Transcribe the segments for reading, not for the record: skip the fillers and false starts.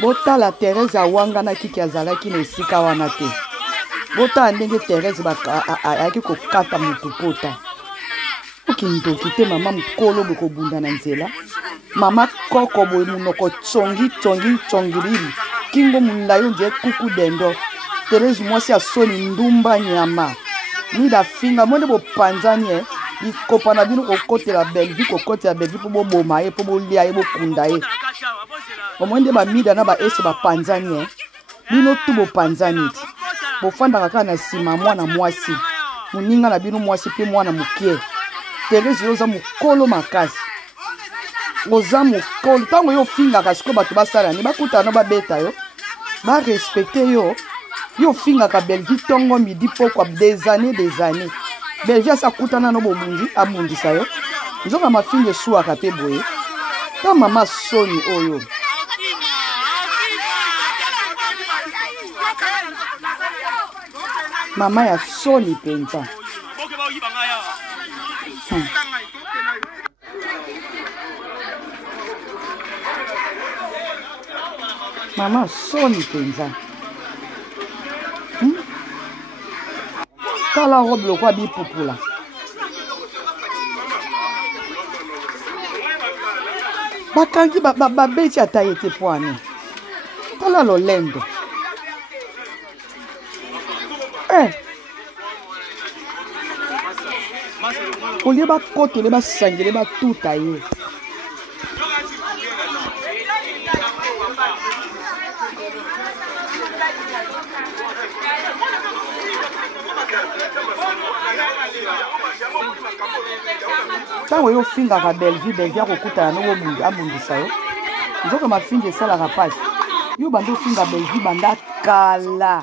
Botala Thérèse awanga na kiki azalaki na esika wana te. Botala ndenge Thérèse ayaki kokata mutu pota. Okindoki te mama mukolo bokobunda na nzela. Mama koko boye munoko tsongilili. Kingo mundayo nje kuku dendo. Thérèse mwasi asoni ndumba nyama. Mida finga mwende bopanzanye. Ikopa na bino kokotela Belleville kokotela Belleville po boboma ye po bolia ye bokunda ye. Omwende ba mida na ba ese ba panzanye. Bino tu bopanzani ti. Bofanda kaka na sima mwana mwasi. Muninga na bino mwasi pe mwana mukie. Thérèse yoza mukolo makasi. Oza mukolo tango yo finga kasiko bato basala ni bakuta no babeta yo. Ba respecter yo. Yo finga ka Belleville tongo midi poko des années. Belleville sa kutana no bomundi abundisa yo. Nzoka mafinge suwa ka pe boye. Ta mama soni oyo. Mama ya soni penza. Mama soni penza. Kala robe lo kwa bipupula. Bakangi babeti ataye te poane. Kala lo lendo. Olie ba kote le ba sangele ba tuta ye. Tango yo finga ka Belleville kokuta na no mundu abundisa yo. Nzoka mafinge sala rapasi. Yo bando finga Belleville banda kala.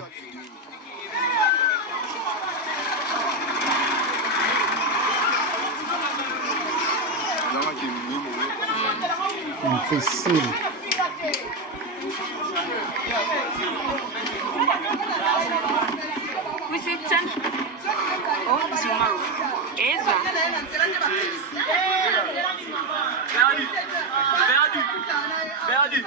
Impossible. Oui, c'est ça. Oh, c'est marrant. Et ça? Perdu.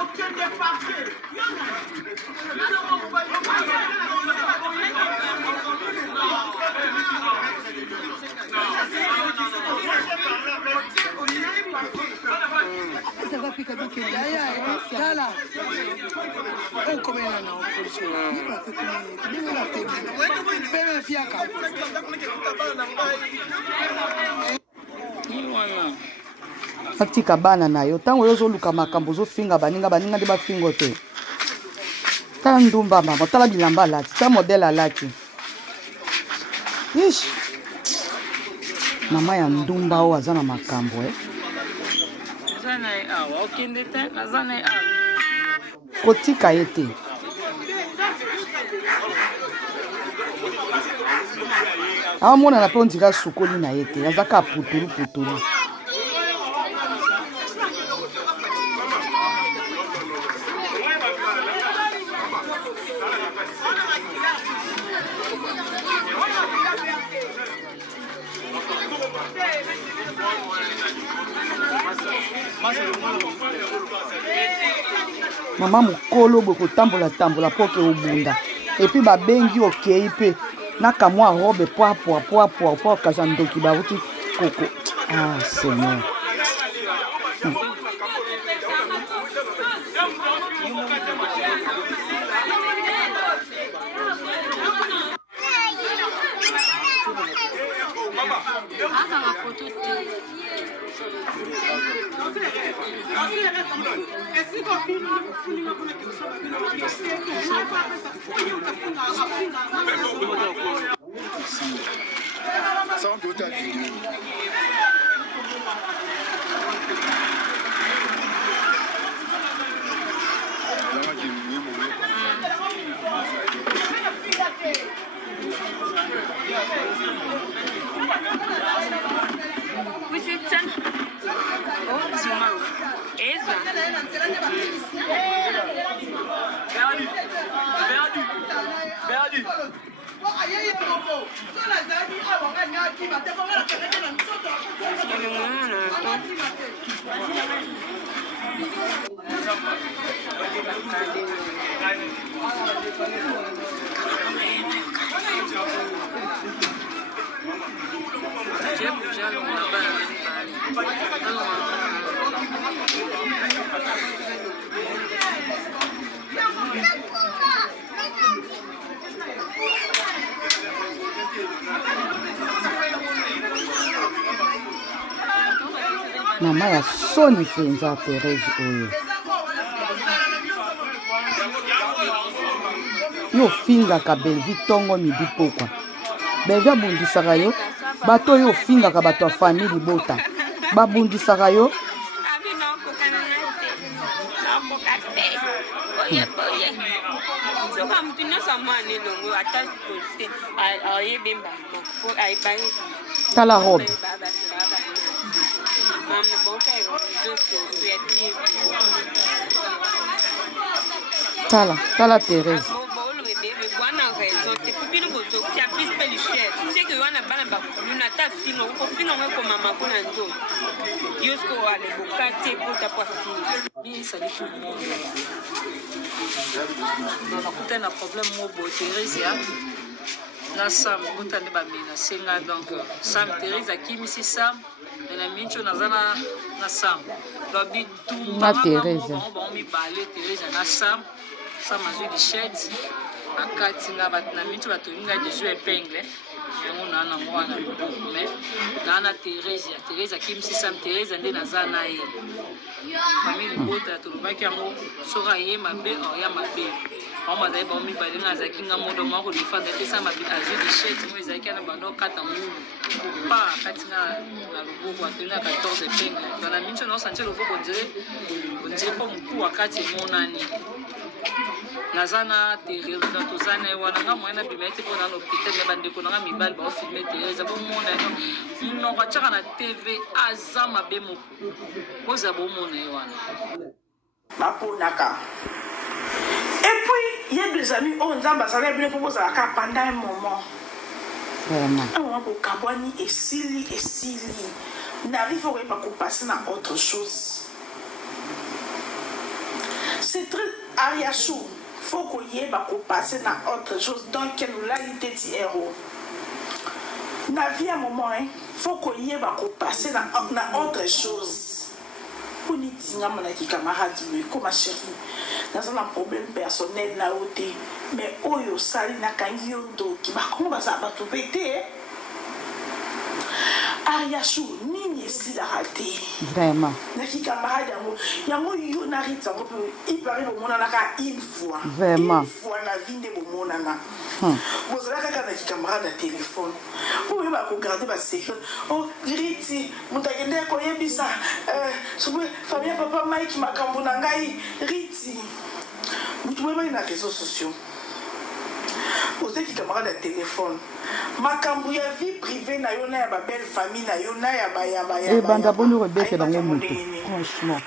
Aucun des parquets. Atika bana na yo tango yozoluka makambo zofinga baninga nde bafingo te. Tala ndumba mama, tala bilamba alati, tala modele alati. Ish. Mama ya ndumba o aza na makambo kotika ye te. Amonana mpe ondira sukoli na ye te, aza ka putulu. Mama mukolo bwe kotambola poke obunda. Et puis babengi okei pe na kamwa robe poa kaza ndoki bauti koko. Ah Seigneur. Mama ya soni penza Thérèse oyo. Yo finga ka Belvi tongo midi pokwa. Belvi abundisaka yo, bato yo finga ka bato ya famille bota. Babundisaka yo. Tala robe. Tala Thérèse. Un problème Thérèse na Sam butande ba mina senga donc Sam Thérèse akimisi Sam na mincho nazana na Sam lobi tout na Thérèse bon mi balé Thérèse na Sam azui di sheds akati na bat na mincho batolinga de jeu épingle yango na mwana mais na Thérèse akimisi Sam Thérèse ande nazana ye famille bota to lobaki yango soka ye mabe o ya mabe on va dire bon mi balé na zakinga modo moko di fanda te Sam azui di sheds mo ezaki na bando kata mulu pas katina na loboko atuna 14 épingle dans la mincho na sentir loboko on dirait pas mku wakati monani nazana Thérèse dans tozana wana nga mwana bimete ko na l'hôpital ne bande ko na mibal ba filmer Thérèse bo mona no kwa chaka na TV azama bemo koza bo mona wana baponaka. Et puis il y a des amis on zamba ça va bien pour ça pendant un moment. Vraiment. On va kabwani et sili n'arrive pas qu'on passe à autre chose. C'est très ariachou. Faut qu'on y ait qu'on passe à autre chose. Donc quelle réalité ti héros. Na vie à un moment hein, faut qu'on y ait qu'on passe à autre chose. pour ni tinga manaki camarade lui comme ma chérie dans un problème personnel na oté mais oyo sali na kangi yondo ki ba komba za ba to pété Ariasu nini esli la raté vraiment naki camarade yango yo na ritsa ngo il paraît au mona na ka une fois vraiment na vie de mona na vous allez kaka na camarade à téléphone pour yo ba ko garder ba secret oh riti mutagende ko yebisa famille papa Mike makambo na ngai riti mutu wema na réseaux sociaux vous êtes camarade à téléphone makambo ya vie privée na yo na ya ba belle famille na yo na ya ba et banda boni rebeke na ngomutu franchement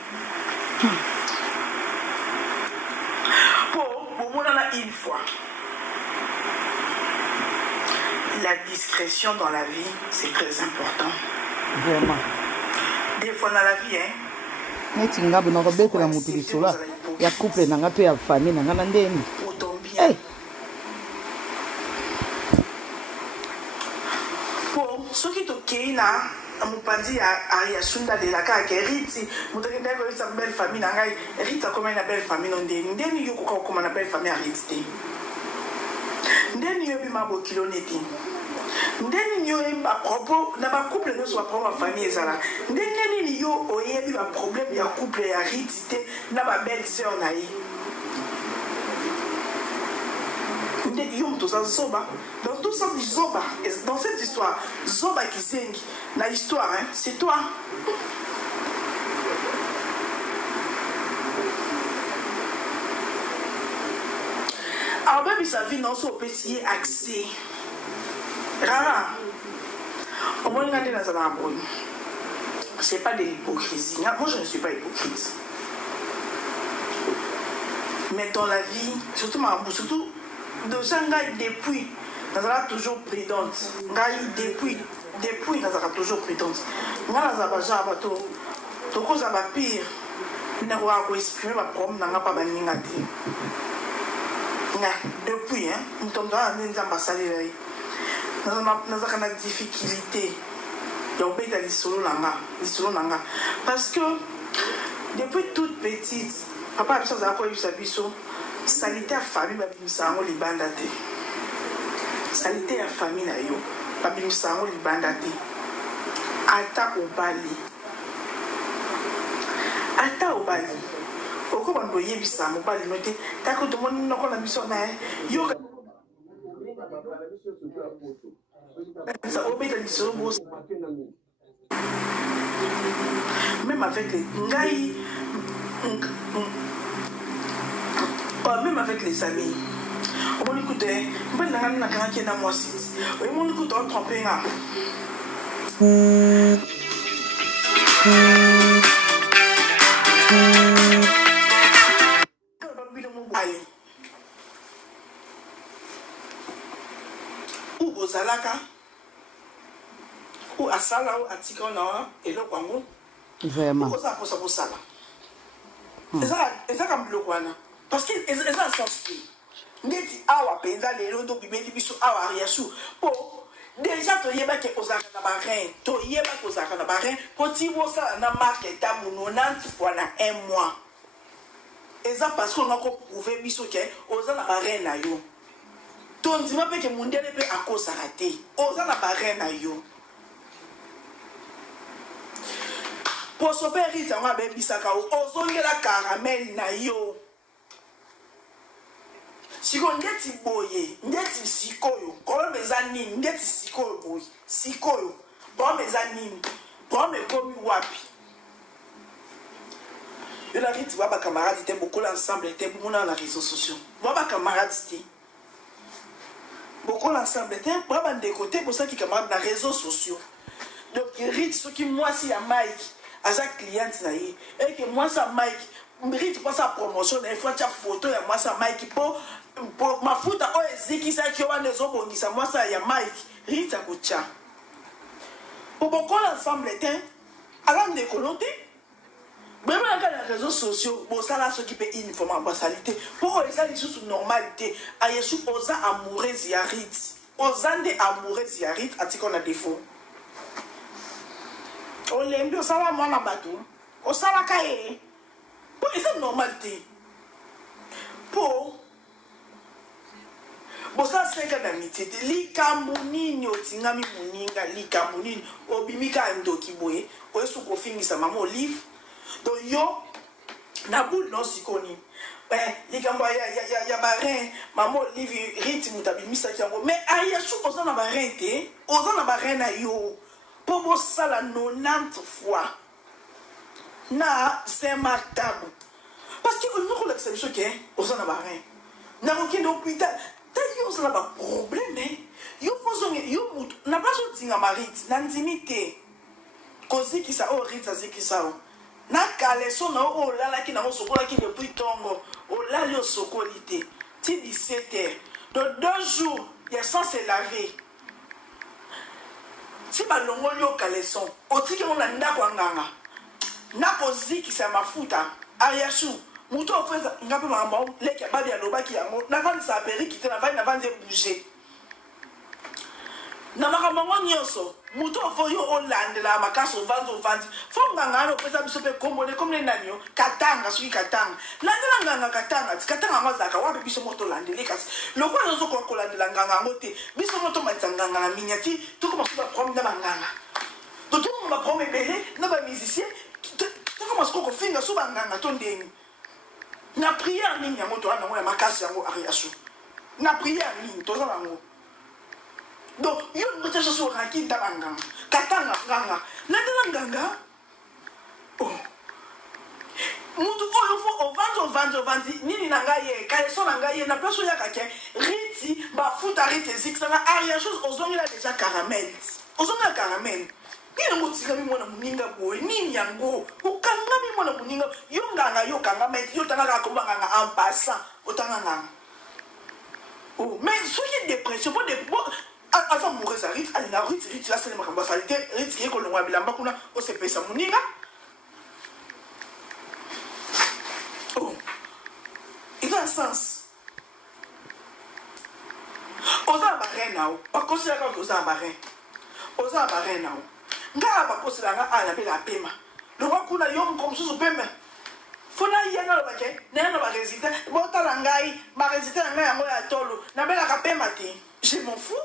pour moi là une fois la discrétion dans la vie c'est très important vraiment des fois dans la vie neti ngabu na rebeke na mutu lisola ya couple na ngape ya famille na ngana ndeni hey. Ce qui te keina mupandi ya sunda de la ka keriti mutende ko isa belle famille na ngai rita comme une belle famille non ndeni yo ko comme une belle famille arrêté ndeni yo bi mabo kilomètre ndeni yo ba propos na ba couple no soit pour ma famille ezala ndeni yo oyebi ba problème ya couple ya rité na ba belle sœur na yi dans tout ça, Zoba, dans cette histoire, Zoba qui sing, dans l'histoire, c'est toi. Alors, même sa vie, non, son petit accès. Rara, au moins, il y a des gens c'est pas de l'hypocrisie. Moi, je ne suis pas hypocrite. Mais dans la vie, surtout de ça, depuis, nous sommes toujours prudente. Depuis, nous sommes toujours prudente. Nous sommes toujours pire. Nous avons exprimé ma problème, nous n'avons pas de depuis, nous sommes dans les ambassades. Nous avons des difficultés. Parce que depuis toute petite, papa a salité à famille, babimisango libanda te. Salité à famille na yo, babimisango libanda te. Ata obali. Ata obali. Oko bando yebisa mobali note, tako to moni noko na biso na yo. Ça obéit à l'histoire. Même avec les ngaï. Même avec les amis. On écoute, on peut n'a pas qui est dans moi site. On écoute on tromper là. Allez. Ou aux alaka. Ou à sala ou à tikona et le kwango. Vraiment. Ou ça pour ça pour sala. Et ça comme le kwana. Parce que c'est un sens qui ndeti awa penza lelo do bimeli biso awa Ariasu po déjà to yeba ke ozaka na barin to yeba ko ozaka na barin po ti wo sala na market ta muno 90 fois na 1 mois et ça parce qu'on a prouvé biso ke oza na barin na yo to ndima pe ke mundele pe akosa raté oza na barin na yo po so pe rita nga be bisaka ozongela caramel na yo. Siko ndeti boye, ndeti sikoyo, kwa mezanini, ndeti sikoyo boye, sikoyo, kwa mezanini, kwa mekomi wapi. Yo la rite waba camarade te beaucoup l'ensemble te beaucoup dans les réseaux sociaux. Waba camarade te. Beaucoup l'ensemble te waba de côté pour ça qui camarade dans les réseaux sociaux. Donc rite ce qui moi si à Mike, à sa cliente na yi, et que moi ça Mike mérite pas sa promotion des fois tu as photo et moi ça Mike pour ma foot à eziki ça qui va les obongisa moi ça ya Mike rita kucha pour beaucoup l'ensemble était alors de coloté même dans les réseaux sociaux bon ça là ce qui peut une forme en basalité pour ça les choses normalité à Yesu osa amoureux ziarit osa de amoureux ziarit à qu'on a défaut on l'aime bien ça va moi na bateau au salakaye. Pour c'est normalité. Pour bon ça 5 ans d'amitié. Likambo nini otingami muninga likambo nini obimika ndoki boye. Oyesu kofingisa mama olive. Donc yo na boule non sikoni. Likambo ya barin mama olive riti mutabimisa kiango. Mais ayasu oza na barin te. Oza na barin na yo. Pour bo sala 90 fois. Na c'est matable. Parce que on a l'exception qui est oza na barin. Na roki do hôpital. T'as yo na ba problème. Yo faisons yo mutu na pas so tinga marit na intimité. Kozi ki sa o rita ziki sa o. Na kaleso na o lala ki na mo sokola ki depuis tongo. O lali o sokolité. Ti 17 heures. De 2 jours, il est censé laver. Si ba longo yo kaleson, o tiki on anda kwa nganga. Na kozi ki sa mafuta. Ayasu, muto ofeza ngape mama leke babi ya lobaki yango. Na vandi sa peri ki te na vandi na vandi bouger. Na makamango nyoso muto ofo yo Hollande la makaso vandi fo nganga no pesa biso pe komole comme les nanyo katanga suki katanga la nganga katanga tikatanga mazaka wa biso moto Hollande le kasi lokwa zo ko Hollande la nganga ngote biso moto matanga na miniati to ko ba promet na nganga to to ma promet belé na ba musicien to ko masko ko finga so ba nganga to ndeni na prière ni nyango to ana mo makasi yango ariasu na prière ni to za nango. Donc, il y a une chose sur laquelle il y a un ganga. Katanga, ganga. Ganga. Oh. Mutu, oh, au venti. Nini nangaye, kaeso nangaye, na place où il y a quelqu'un. Riti, ba futa riti, zik, ça n'a rien chose. Aux hommes, il a déjà caramel. Aux hommes, il a caramel. Il y a un mot qui m'a muninga boy, ni yango. Ou kanga mi mona muninga. Yo nganga, yo kanga, mais yo tanga komba nganga en passant. Otanga nganga. Oh, mais soyez dépression, bon, avant mourir ça rit alina rit là c'est ma ambassadeur rit qui est ko longwa bilamba kuna o se pesa muninga. Oh, il a un sens. Oza barren now pas considérer que oza barren now nga ba considérer nga la bela pema le roi kuna yo comme sous pema fona yana lo bake na yana ba résident bota la ngai ba résident ngai yango ya tolo na bela ka pema te je m'en fous.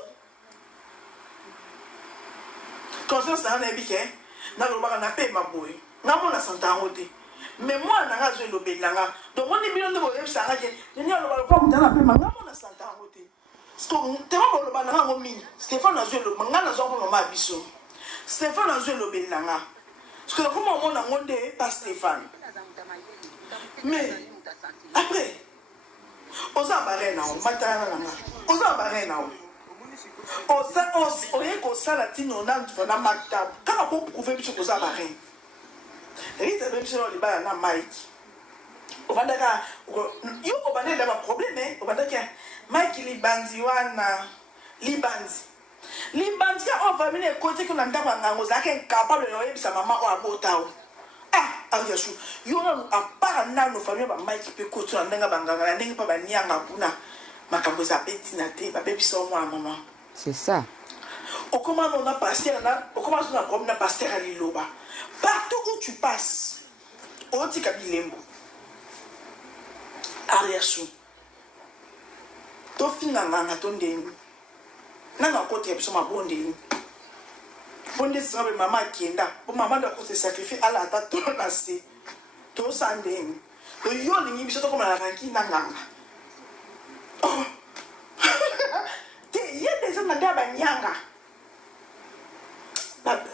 Conscience na na bike na lo ba na pema boy na mona santa ngote mais moi na nga zo lo belanga donc on est million de boy ça nga ke ni lo ba ko mutana pema nga mona santa ngote sto te mo lo ba na ngo mi Stéphane na zo lo nga na zo ko mama biso Stéphane na zo lo belanga parce que comment on a ngondé pas Stéphane mais après oza barena o matana na oza barena o oye ko sala tino na fona maktab kaka po prouver biso ko za barena rite même si on li ba na Mike o bandaka yo o bandaka ba problème o bandaka Mike libanzi wana libanzi ka on va venir côté que na ndaba ngango zake incapable yo yebisa mama o abota o ariasu yo na apara na no famille ba Mike pe côté na ndanga banganga na ndenge pa ba nianga kuna makambo za betina te ba bebisa o maman. C'est ça. Au comment on a pasteur là, au comment on a promené pasteur à Liloba. Partout où tu passes, au Tikabilembo, Ariasu, Tofina Nanga Tondeni, Nanga Kote Epsoma Bondeni, Bonde Sabe Mama Kienda, pour maman doit se sacrifier à la tête de l'année, tout ça ndeni, le yoli ni biso comme la ranki Nanga. Oh. Il y a des gens qui ont des nyanga.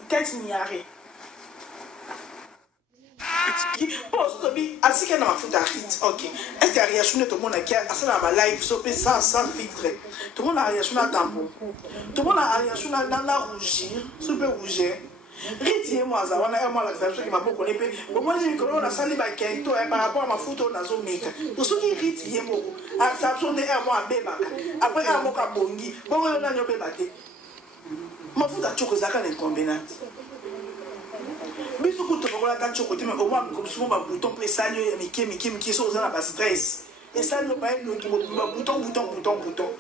Tête niare. Bon, ainsi que dans ma foot à hit, ok. Est-ce qu'il y a réaction tout le monde qui a dans ma live sans filtre? Tout le monde a réaction à tampon. Tout le monde a réaction à la rougir, super rougir. Ritier moi ça, on a moi la personne qui m'a beaucoup connaît. Au moins j'ai que on a sali ba kento par rapport à ma photo na zo meka. Pour ceux qui ritier beaucoup, à ça sont des moi beba. Après un moka bongi, bon on a nyobe baté. Ma photo a choko zaka les combinat. Biso ko to ko la kan choko te mais au moins comme souvent ba bouton pour salio ya miki so za na ba stress. Et ça ne pas le bouton.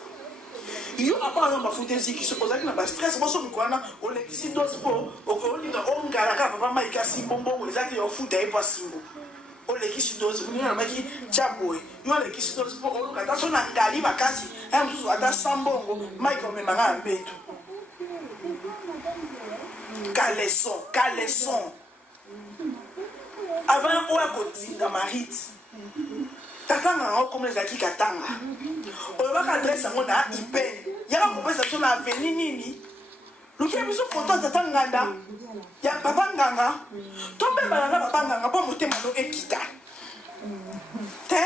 yo apart na bafuta eziki so ozaki na ba stress boso mikwana olekisi dose po okolinga ongala ka papa maika simbongo ezaki yo futa e pa simbo olekisi dose muna maki chaboy yo olekisi dose po olukata so na ngali makasi ya msusu ata sambongo maika omemanga mbeto caleçon avant oya kotinda marite tatanga ngo comme ezaki katanga oyebaka adresse yango na ipen yaka kopesa biso na aveni nini lukia biso foto tata nganda ya papa nganga tobebana na papa nganga mpo motema no ekita te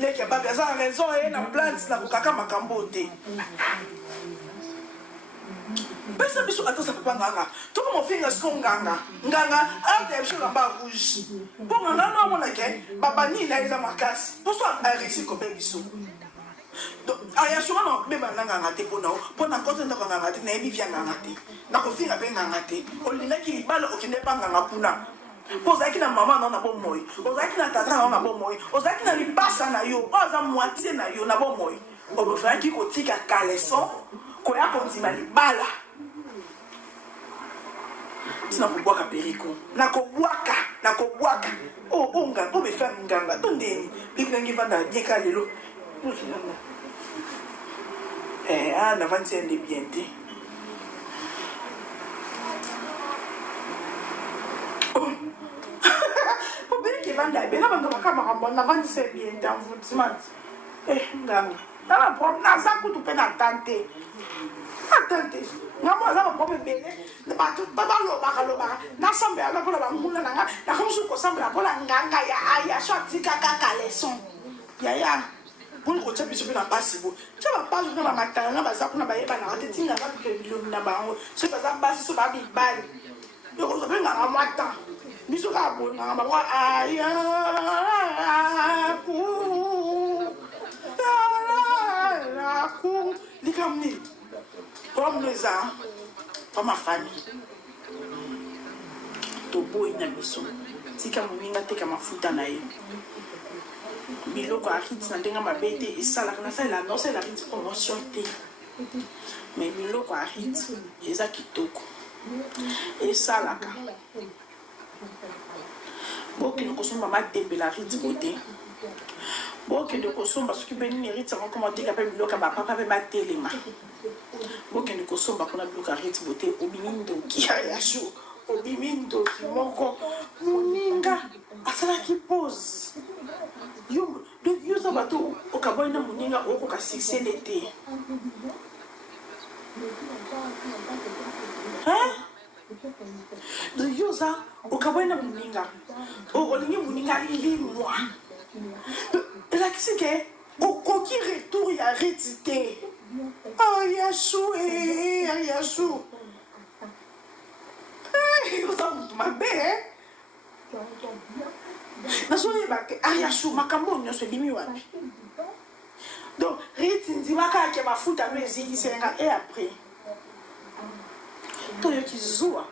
leki ya babi aza na raison ye na plante na kokaka makambo te pesa biso atosa papa nganga toko mofinga siko nganga arte ya biso lamba rouge mpo nganga no amonake babani na eza makasi poso arisi kobe biso ayasura na beba na nganga te mpona kote ndako nganga te nayebi via nganga te nakofinga mpe nganga te olingaki libala okende pa nganga kuna mpo ozalaki na mama nao na bomoi ozalaki na tata nao na bomoi ozalaki na libasa na yo oyo aza moitie na yo na bomoi obofalaki kotika caleçon koya kondima libala tina kobwaka periko nakobwaka obefa nganga to ndeni pikinangi vanda bieka lelo navandi ende bien te obeleki evanda bien na bango bakamakambo navandi se bien te envoûtement nganga naza kutu mpe na tante ngamo aza baprobe ebele bato balobaka nasambela mpona banguna nanga nakomosu kosambela mpona nganga ya aya so atikaka caleçon yaya mponi kotia biso mpe na basi bo tia bapage na bamatala na baza kuna bayebanaka te ntinga babike bilomi na bango so baza basi so babibali yokozwa mpe nganga mwata biso kaka boye nganga bango aya likamni comme eza pa mafami toboyi na biso tika moninga teka mafuta na ye biloko arite na ndenge mabe te esalaka nasalela nosala arite promotion te mais biloko arite eza kitoko esalaka bokende kosomba matembela arite bote bokende kosomba soki mpe nini erite yango koma oteka mpe biloko ya bapapa mpe batelema bokende kosomba mpona biloko arite bote obimi ndoki ya jour obimi ndoki moko moninga asalaki pose donc yoza bato okaboyi na moninga okoka succede te donc yoza okaboyi na moninga olingi moninga limwa elakisi ke okoki retour ya riti te ayasu oza motu mabe nazoyeba ke ayasu makambo nyonso elimi wapi donc riti ndimaka ake mafuta no ezikisenga e après toyoki zuwa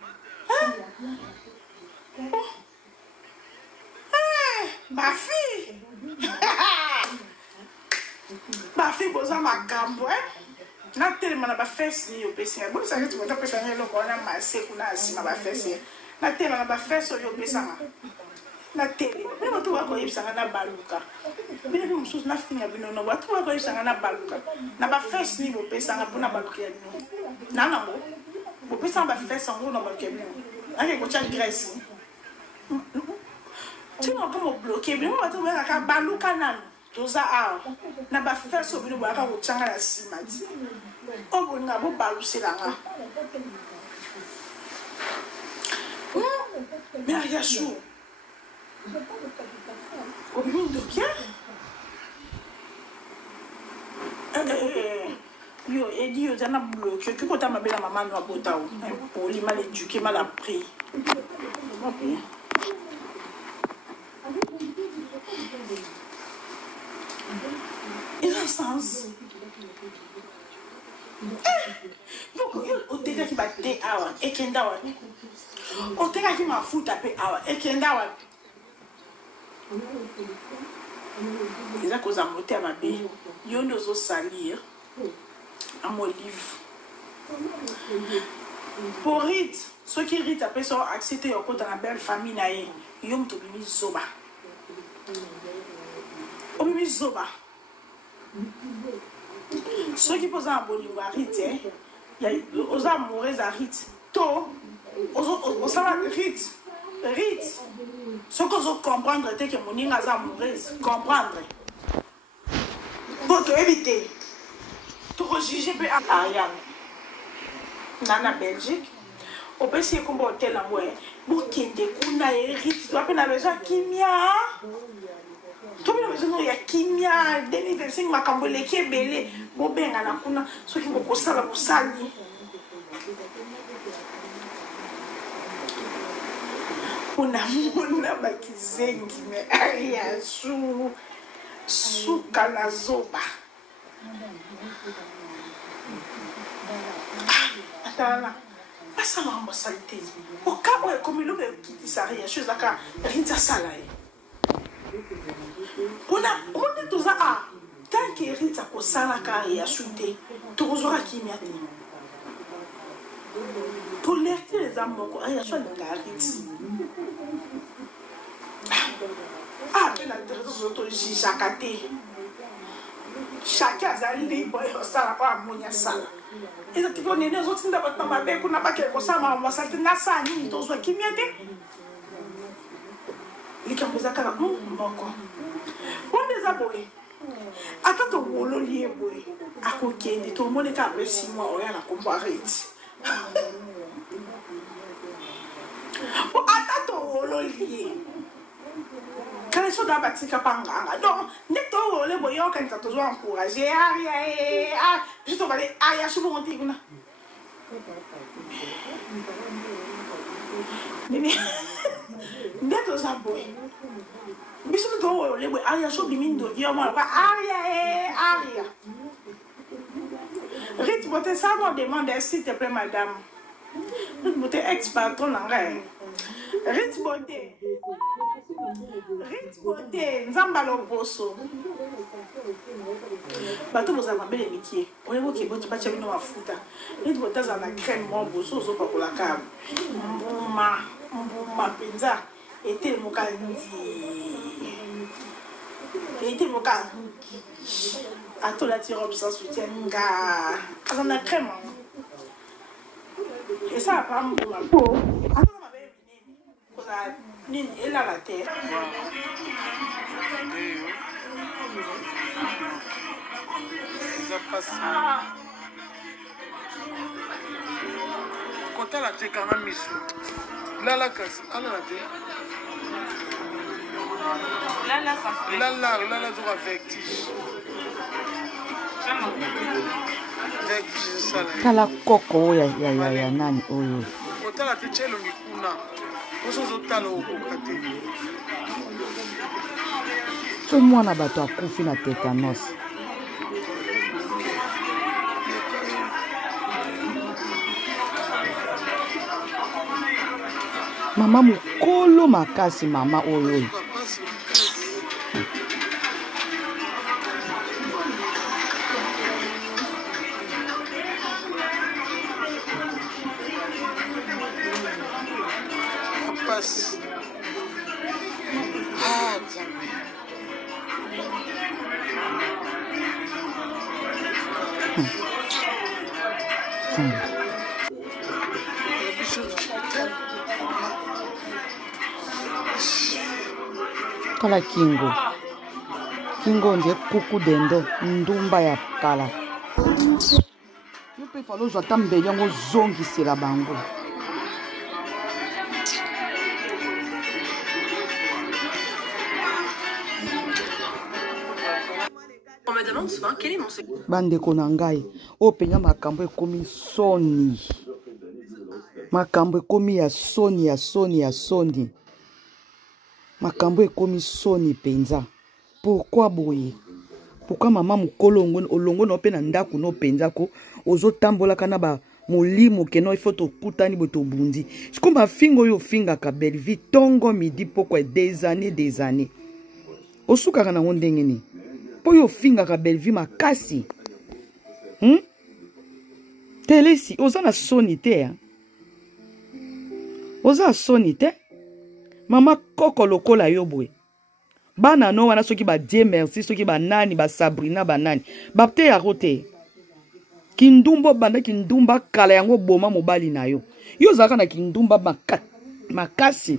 bafi boza makambo natelema na bafese ni opesinga bolisaki tikota opesanga eloko wana maseku na asima bafese natelema na bafese oyo opesanga natelema bino bato bakoyebisanga na baluka bino mpe mosusu nafinga binono bato bakoyebisanga na baluka na bafese nini opesanga mpona baluka ya bino nanango bopesanga bafese yango na baluka ya bino ake kotya grèce tina koma obloke bino bato bayaka baluka nano toza awa na bafese obino boyaka kotyanga na nsima ti oyo bolinga bobaluselanga mais yasu obimi ndoki yo edi yo oza na bloke oki kota mabe na mama no abota o poli mal éduqué mal appris eza sens otekaki bate awa ekenda wapi otekaki mafuta mpe awa ekenda wapi eza koza mote ya mabe yo nde ozosalir en olive. Pour Rite, ceux qui Rite après sont acceptés au côté de la belle famille naïe, yom to bimi zoba. O bimi zoba. Ceux qui posent un bolingo à Rite, il y a aux amoureux à Rite. To, aux savants Rite, Rite. Ce que vous comprendre, c'est que mon inga amoureuse, comprendre. Bon, tu éviter. Tu rejuger à Ariane. Nana Belgique. Au PC, comme hôtel en ouais. Pour qu'il y ait des Rite, tu as besoin de kimia. Tu as besoin de kimia. 2025, ma cambole qui est belé. Bon, ben, à la kuna, ceux qui vont coller la poussali. Una bakizengi me aria su kanazoba. Atala. Asa mambo salite. Okabo e comme lobe kitisa ya chose aka rinza sala e. Ona toza a tant que rinza ko sala ka ya shute. Tozora kimiate. Pour l'air les amoko aya so la rinza. Ah, mais la réseaux sociaux, chacun a libre et ça va à mon yassa. Et ça, tu connais les autres, tu n'as pas de temps, mais qu'on n'a pas quelque chose, on va s'arrêter là, ça, ni dans ce qui m'y a dit. Les campus à Kara, bon, quoi. On les a boyés. Attends, ton boulot lié, boy. À côté de tout le monde est à 6 mois, on a comparé. Attends, ton boulot lié. Quand les soldats battent Kapanga, donc, netto, les voyants, quand ils sont toujours encouragés, je te vais aller à Chibon Tiguna. Netto, ça boy. Mais si tu veux, les voyants, je vais minder, il y a moi, aria. Rite, votre ça me demande s'il te plaît, madame. Votre ex-patron, en rien. Rite, beauté. Rite beauté, Nzambalo Bosso. Bateau vous avez bel métier. On est qui votre patch avec nos mafuta. Rite beauté dans la crème, mon bosso, zo pas pour la cave. Mbuma pizza. Était mon candy. Était mon candy. À tout la tire sans soutien. Dans la crème. Et ça, pas mon peau. Elle a la terre. Ça passe. Quand elle a été quand même mise. Là, la casse. Elle a été. Là, tu vas vertige. Vertige, ça là. Kala koko ya nani oyo. Quand elle a été chez le Mikuna. So mwana bato akufi na tétanos. Mama mukolo makasi mama oyo. Ah, Zambé. Kala kingo. Kingo nje kuku dendo ndumba ya kala. Yo pe falo jota mbele ngo zongi sela bango. On me demande souvent quel est mon secret. Bandeko na ngai o penya makambo ekomi soni. Makambo ekomi ya soni. Makambo ekomi soni penza. Pourquoi boye? Pourquoi maman mukolo olongo no pe na ndaku no penza ko ozo tambola kana ba molimo keno il faut to kutani boto bundi. Sikomba fingo yo finga ka belle vie tongo midi pourquoi des années. Osuka kana ndenge ni. Po yo finga ka belle vie makasi. telesi oza na soni te oza soni te mama koko lokola yo boye bana no wana soki ba Dieu merci soki ba nani ba Sabrina ba nani ba te ya rote kindumbo banda kindumba kala yango boma mobali na yo yo zaka na kindumba makasi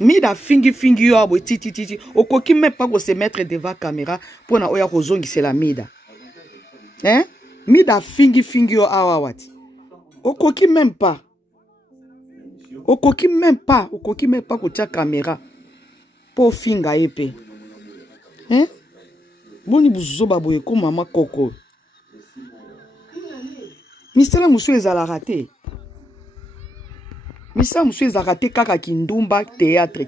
mida fingi yo abo titi okoki même pas ko se mettre devant caméra pona oya ko zongisela mida mida fingi yo awa wati okoki même pas ko tia caméra po finga epe boni buzoba boye ko mama koko misala musu ezalaka te kaka kindumba théâtre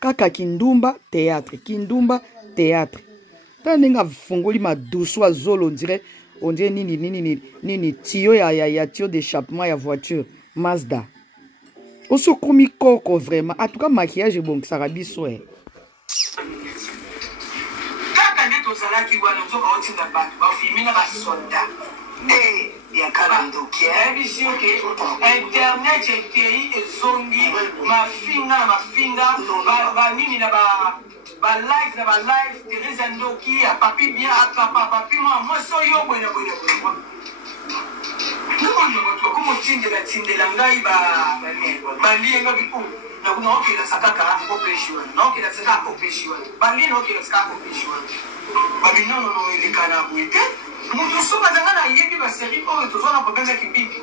kaka kindumba théâtre ta ndenge fungoli madusu azolo on dirait nini tio ya tio d'échappement ya voiture Mazda oso komi koko vraiment en tout cas maquillage bon ça biso tozalaki wana nzoka otinda bato bafilme na basoda ya kalandoki ayebisi oke internet ekei ezongi mafinga na mafinga banini na balive na balive teresa ndoki apapi bien atapa papi mwa moso yo bwena nomano bato bakomotindela ngai balienga biku naokela sakaka opeshi wana naokela saka opeshi wana balie naokela saka opeshi wana babinono elekana boye te moto so bazanga na yebi baseri oyo tozwana babengaki bibi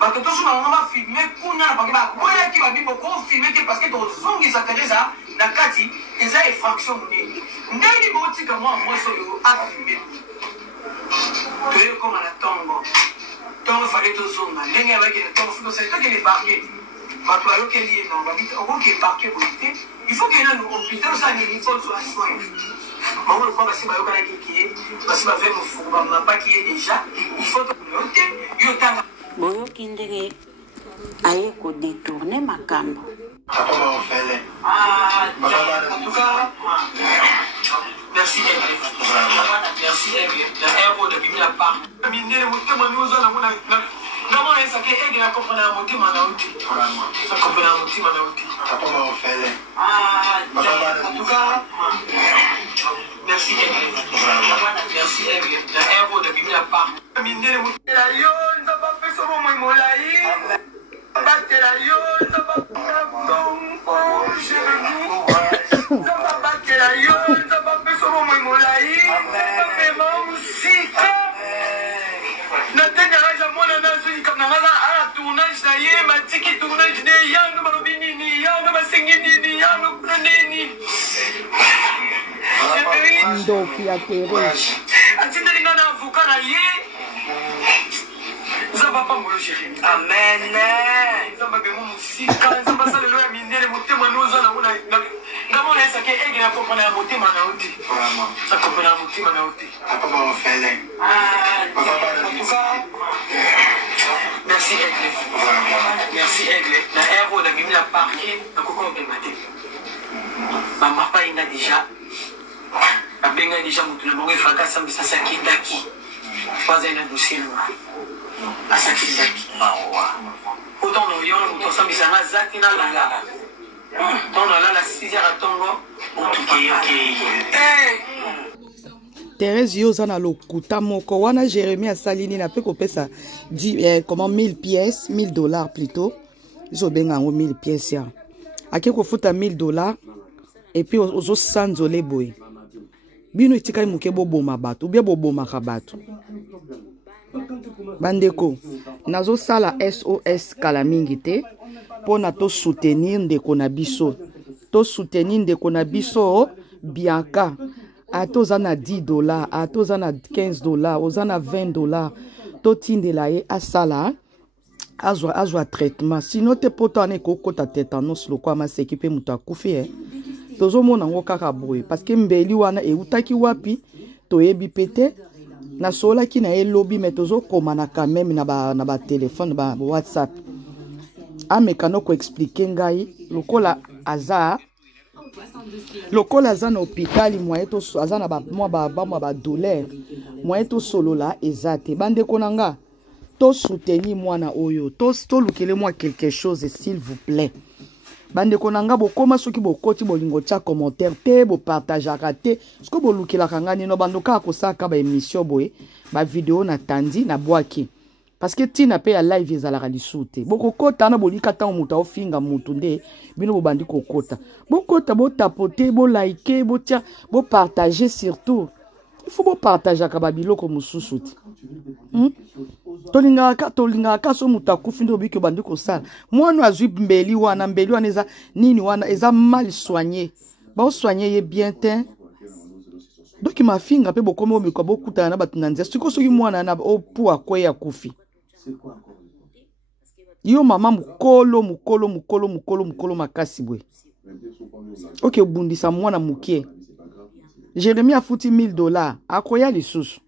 bato toso bango bafilme kuna na bange bakoyaki babibo kofilme te parce que tozongisa teresa na kati eza effraction monene ndenge botika mwa mwasi oyo afilme toyekoma na ntongo fale tozonga ndenge yabakele ntongo futosali tokele barke bato bayokeli ye non babita okoki eparke boye te il faut ke nanu hôpital osanini ozwa soin bango lokwa basi bayokanaki ye basi bave mofuku bamapaki ye déjà il faut yo te yo tanga boyoki ndenge aye kodetourne makambo en tout cas merci Aigle merci Aigle la héros de bimi la part mindele motema nyoza na mona namona esake Aigle na comprendre na motema na uti ça comprendre na motema na uti en tout cas merci Aigle merci Aigle la héros de bimi la part mindele motela yo nzaba peso mo molai batela yo nzaba kongo genou nzaba batela yo nzaba peso mo molai mema musika natenga raja mona nazui comme na ala tournage na ye matiki tournage de yango balobi nini yango basengi nini yango nini ndoki ya Teresa atindeli nga na avocat na ye nzamba pambolo chéri amen nzamba bemo musika nzamba salelo ya mindele motema noza na mona ngamona esake Aigle na kopana ya motema na uti sa kopana ya motema na uti merci Aigle merci Aigle na héros na bimi la parquet na koko mbemate mama pa inga déjà abenga déjà mutu na bango efraka sambisa sakitaki pas ina dosilo asakitaki autant no yo mutu sambisa na zaki na langa on a là la 6h à tongo Thérèse yoza na lokuta moko wana Jérémie asalini na pe kopesa 1000 pièces $1000 plutôt zo benga ngo 1000 pièces ya ake kofuta $1000 et puis ozo sanzole boy bino etikali muke boboma bato bia boboma ka bato bandeko nazo sala SOS kala mingi te pona to soutenir ndeko na biso Bianca atoza na $10 atoza na $15 oza na $20 to tindela ye asala azwa traitement sino te poto ane kokota tétanos lokwa maseki pe mutu akufi tozomona ngo kaka boye parce que mbeli wana eutaki wapi toyebi pete na solaki na ye lobi me tozokoma na quand même na ba téléphone ba WhatsApp amekano ko expliquer ngai lokola aza lokola aza na hôpital moyen to aza na ba douleur moyen to solola eza te bandeko na nga to soutenir mwana oyo to lukele moi quelque chose s'il vous plaît bandeko na nga bokoma soki bokoti bolingo tia commentaire te bo partageaka te soki bolukelaka nga nino bandoka akosaka ba émission boye ba vidéo na tandi na bwaki parce que tina pe ya live ezalaka lisu te bokokota na bolika ntango moto aofinga motu nde bino bobandi kokota bokota botapote bolike botia bopartage surtout il faut bopartageaka babiloko mosusu te tolingaka so moto akufi nde obiki obandi kosala mwana azwi mbeli wana eza nini wana eza mal soigné baosoigné ye bien te donc mafinga mpe bokoma omika bokutana na bato na nzela soki mwana na opu akweya kufi yo mama mukolo makasi bwe ok obundisa mwana mukie Jérémie afuti $1000 akoya lisusu